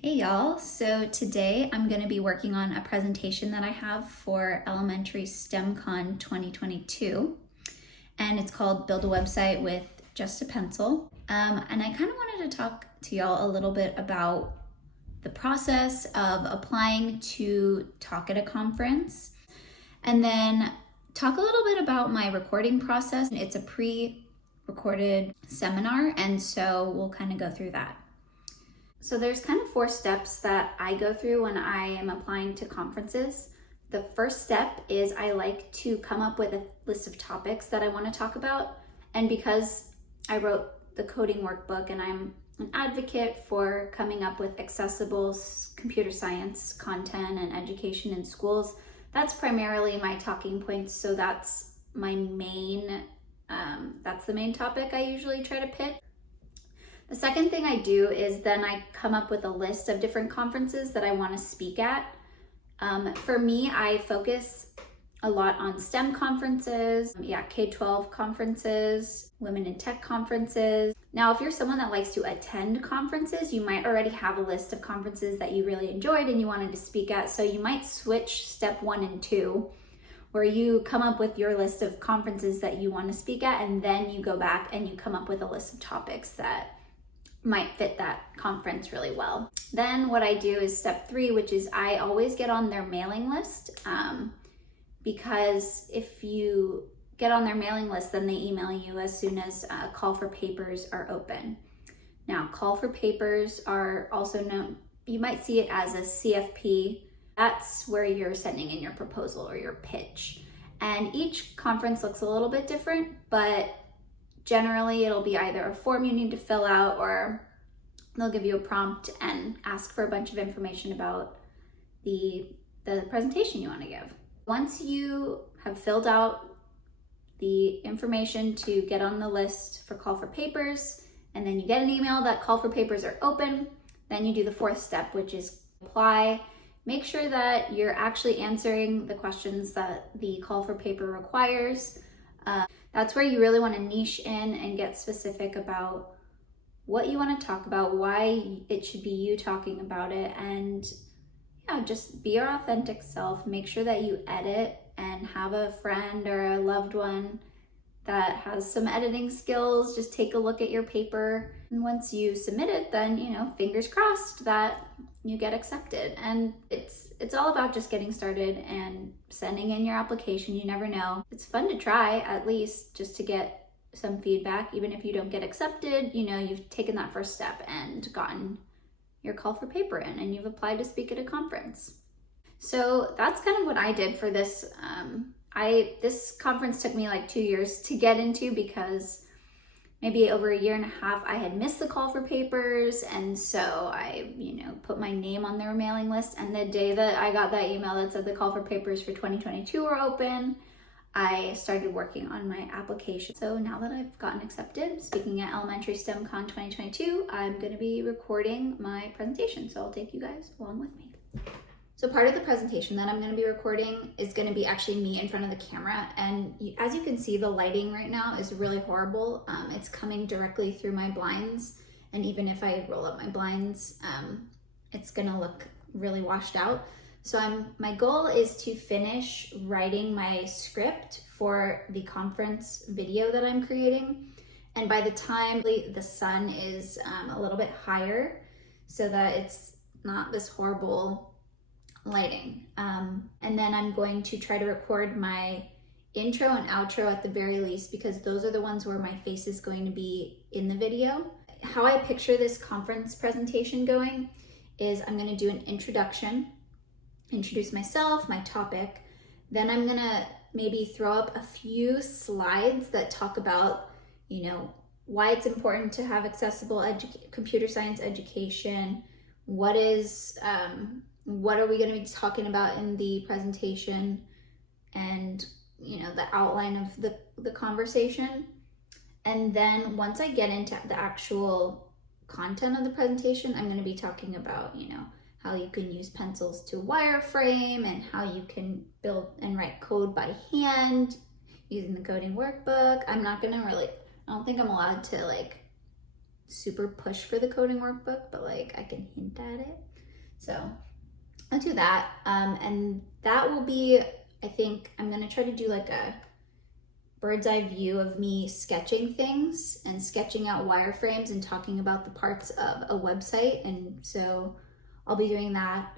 Hey y'all, so today I'm going to be working on a presentation that I have for Elementary STEMCon 2022, and it's called Build a Website with Just a Pencil. And I kind of wanted to talk to y'all a little bit about the process of applying to talk at a conference, and then talk a little bit about my recording process. It's a pre-recorded seminar, and so we'll kind of go through that. So there's kind of 4 steps that I go through when I am applying to conferences. The first step is I like to come up with a list of topics that I want to talk about. And because I wrote the Coding Workbook and I'm an advocate for coming up with accessible computer science content and education in schools, that's primarily my talking points. So that's my main, that's the main topic I usually try to pick. The second thing I do is then I come up with a list of different conferences that I want to speak at. For me, I focus a lot on STEM conferences, K-12 conferences, women in tech conferences. Now, if you're someone that likes to attend conferences, you might already have a list of conferences that you really enjoyed and you wanted to speak at. So you might switch step 1 and 2, where you come up with your list of conferences that you want to speak at, and then you go back and you come up with a list of topics that might fit that conference really well. Then what I do is step 3, which is I always get on their mailing list, because if you get on their mailing list, then they email you as soon as call for papers are open. Now, call for papers are also known, you might see it as a CFP. That's where you're sending in your proposal or your pitch. And each conference looks a little bit different, but generally, it'll be either a form you need to fill out or they'll give you a prompt and ask for a bunch of information about the presentation you want to give. Once you have filled out the information to get on the list for call for papers, and then you get an email that call for papers are open, then you do the 4th step, which is apply. Make sure that you're actually answering the questions that the call for paper requires. That's where you really want to niche in and get specific about what you want to talk about, why it should be you talking about it, and just be your authentic self. Make sure that you edit and have a friend or a loved one that has some editing skills. Just take a look at your paper, and once you submit it, then fingers crossed that you get accepted. And it's all about just getting started and sending in your application. You never know. It's fun to try, at least, just to get some feedback. Even if you don't get accepted, you've taken that first step and gotten your call for paper in, and you've applied to speak at a conference. So that's kind of what I did for this. This conference took me like 2 years to get into, because maybe over 1.5 years I had missed the call for papers, and so I put my name on their mailing list, and the day that I got that email that said the call for papers for 2022 were open, I started working on my application. So now that I've gotten accepted, speaking at Elementary STEMCon 2022, I'm going to be recording my presentation, so I'll take you guys along with me. So part of the presentation that I'm going to be recording is going to be actually me in front of the camera. And as you can see, the lighting right now is really horrible. It's coming directly through my blinds. And even if I roll up my blinds, it's going to look really washed out. So my goal is to finish writing my script for the conference video that I'm creating. And by the time the sun is a little bit higher, so that it's not this horrible lighting. And then I'm going to try to record my intro and outro at the very least, because those are the ones where my face is going to be in the video. How I picture this conference presentation going is I'm going to do an introduction, introduce myself, my topic. Then I'm going to maybe throw up a few slides that talk about, why it's important to have accessible computer science education, what are we going to be talking about in the presentation, and the outline of the conversation. And then once I get into the actual content of the presentation, I'm going to be talking about how you can use pencils to wireframe, and how you can build and write code by hand using the Coding Workbook. I don't think I'm allowed to super push for the coding workbook, but like I can hint at it. So I'll do that. And that will be, I think I'm gonna try to do like a bird's eye view of me sketching things and sketching out wireframes and talking about the parts of a website. And so I'll be doing that.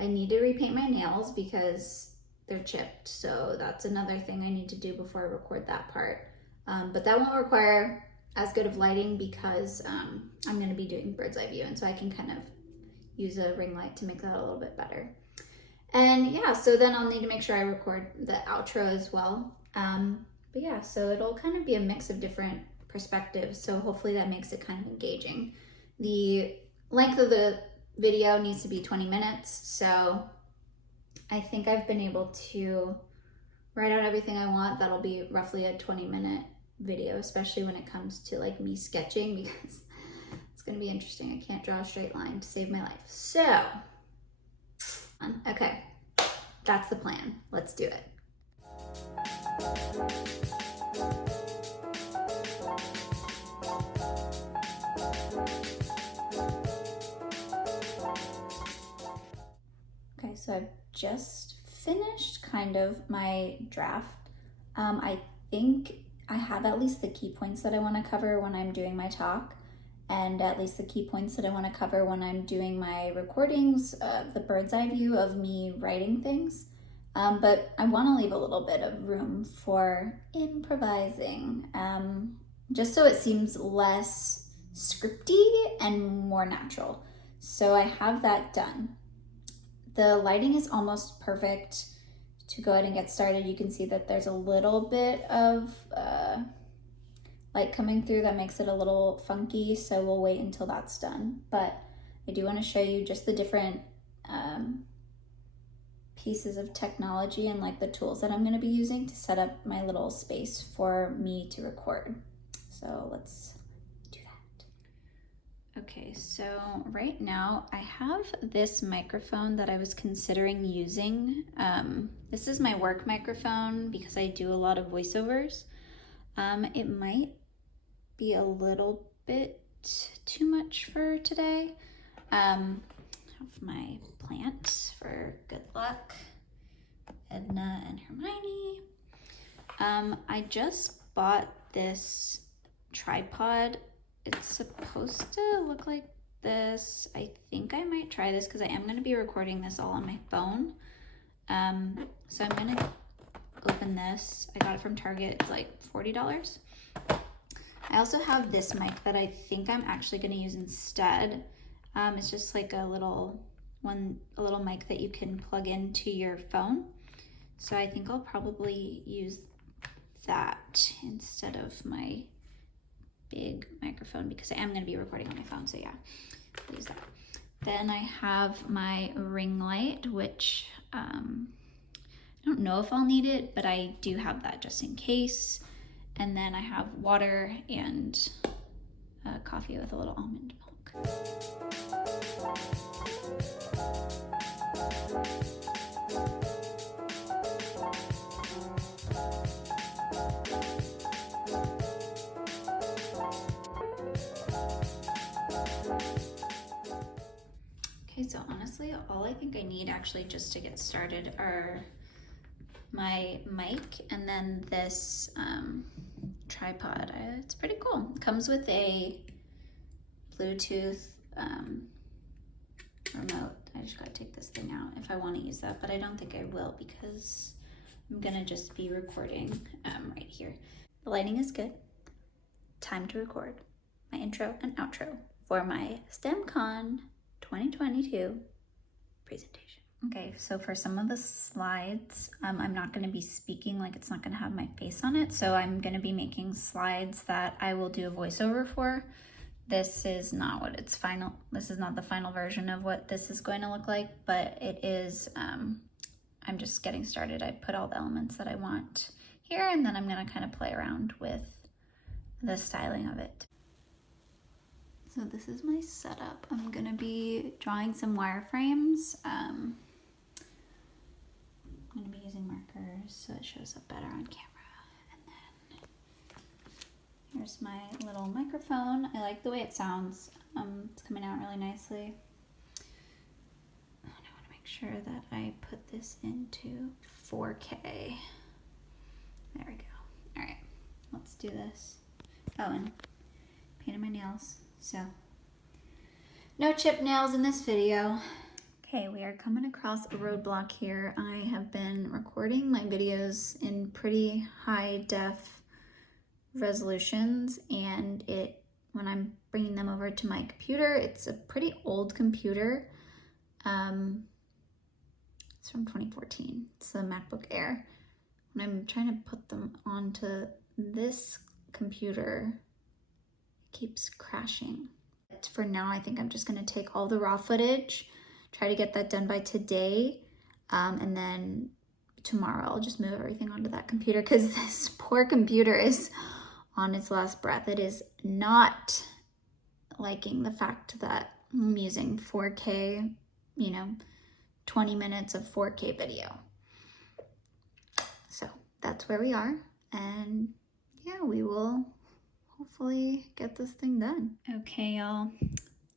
I need to repaint my nails because they're chipped. So that's another thing I need to do before I record that part. But that won't require as good of lighting because I'm going to be doing bird's eye view. And so I can kind of use a ring light to make that a little bit better. And yeah, so then I'll need to make sure I record the outro as well. But yeah, so it'll kind of be a mix of different perspectives. So hopefully that makes it kind of engaging. The length of the video needs to be 20 minutes. So I think I've been able to write out everything I want. That'll be roughly a 20-minute video, especially when it comes to like me sketching, because it's going to be interesting. I can't draw a straight line to save my life. So, okay, that's the plan. Let's do it. Okay, so I've just finished kind of my draft. I think I have at least the key points that I want to cover when I'm doing my talk, and at least the key points that I want to cover when I'm doing my recordings, the bird's eye view of me writing things. But I want to leave a little bit of room for improvising, just so it seems less scripty and more natural. So I have that done. The lighting is almost perfect to go ahead and get started. You can see that there's a little bit of light coming through that makes it a little funky, so we'll wait until that's done. But I do want to show you just the different pieces of technology and like the tools that I'm going to be using to set up my little space for me to record. So let's do that. Okay, so right now I have this microphone that I was considering using. This is my work microphone because I do a lot of voiceovers. It might be a little bit too much for today. Have my plant for good luck, Edna and Hermione. I just bought this tripod. It's supposed to look like this. I think I might try this because I am going to be recording this all on my phone. So I'm going to open this. I got it from Target. It's like $40. I also have this mic that I think I'm actually going to use instead. It's just like a little mic that you can plug into your phone. So I think I'll probably use that instead of my big microphone because I am going to be recording on my phone. So yeah, I'll use that. Then I have my ring light, which I don't know if I'll need it, but I do have that just in case. And then I have water and coffee with a little almond milk. Okay, so honestly, all I think I need actually just to get started are my mic and then this tripod. It's pretty cool. It comes with a Bluetooth remote. I just gotta take this thing out if I want to use that, but I don't think I will because I'm gonna just be recording right here. The lighting is good. Time to record my intro and outro for my STEMCon 2022 presentation. Okay, so for some of the slides, I'm not going to be speaking, like it's not going to have my face on it, so I'm going to be making slides that I will do a voiceover for. This is not what it's final. This is not the final version of what this is going to look like, but it is. I'm just getting started. I put all the elements that I want here, and then I'm going to kind of play around with the styling of it. So this is my setup. I'm going to be drawing some wireframes. I'm going to be using markers so it shows up better on camera. And then Here's my little microphone. I like the way it sounds. It's coming out really nicely. And I want to make sure that I put this into 4K. There we go. All right, let's do this. Oh, and painted my nails. So no chip nails in this video. Okay, we are coming across a roadblock here. I have been recording my videos in pretty high def resolutions, and when I'm bringing them over to my computer, it's a pretty old computer. It's from 2014. It's a MacBook Air. When I'm trying to put them onto this computer, it keeps crashing. But for now, I think I'm just gonna take all the raw footage, try to get that done by today, and then tomorrow I'll just move everything onto that computer, because this poor computer is on its last breath. It is not liking the fact that I'm using 4K, 20 minutes of 4K video. So that's where we are, and yeah, we will hopefully get this thing done. Okay, y'all,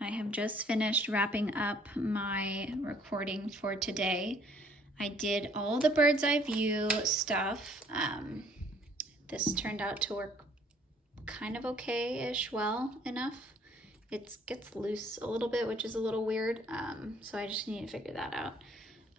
I have just finished wrapping up my recording for today. I did all the bird's eye view stuff. This turned out to work kind of okay-ish, well enough. It gets loose a little bit, which is a little weird, so I just need to figure that out.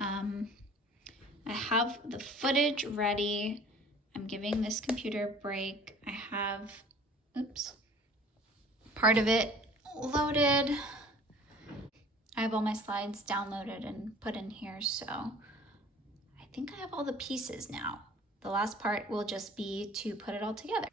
I have the footage ready. I'm giving this computer a break. I have, part of it loaded. I have all my slides downloaded and put in here, so I think I have all the pieces now. The last part will just be to put it all together.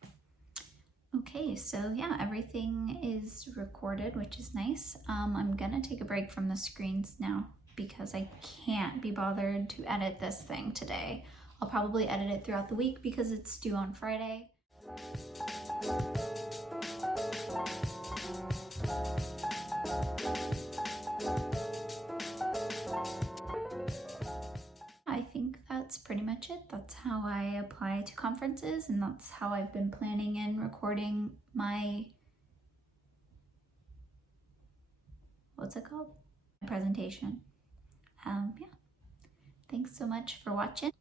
Okay, so yeah, everything is recorded, which is nice. I'm gonna take a break from the screens now because I can't be bothered to edit this thing today. I'll probably edit it throughout the week because it's due on Friday. I think that's pretty much it. That's how I apply to conferences, and that's how I've been planning and recording my, what's it called? Presentation. Yeah. Thanks so much for watching.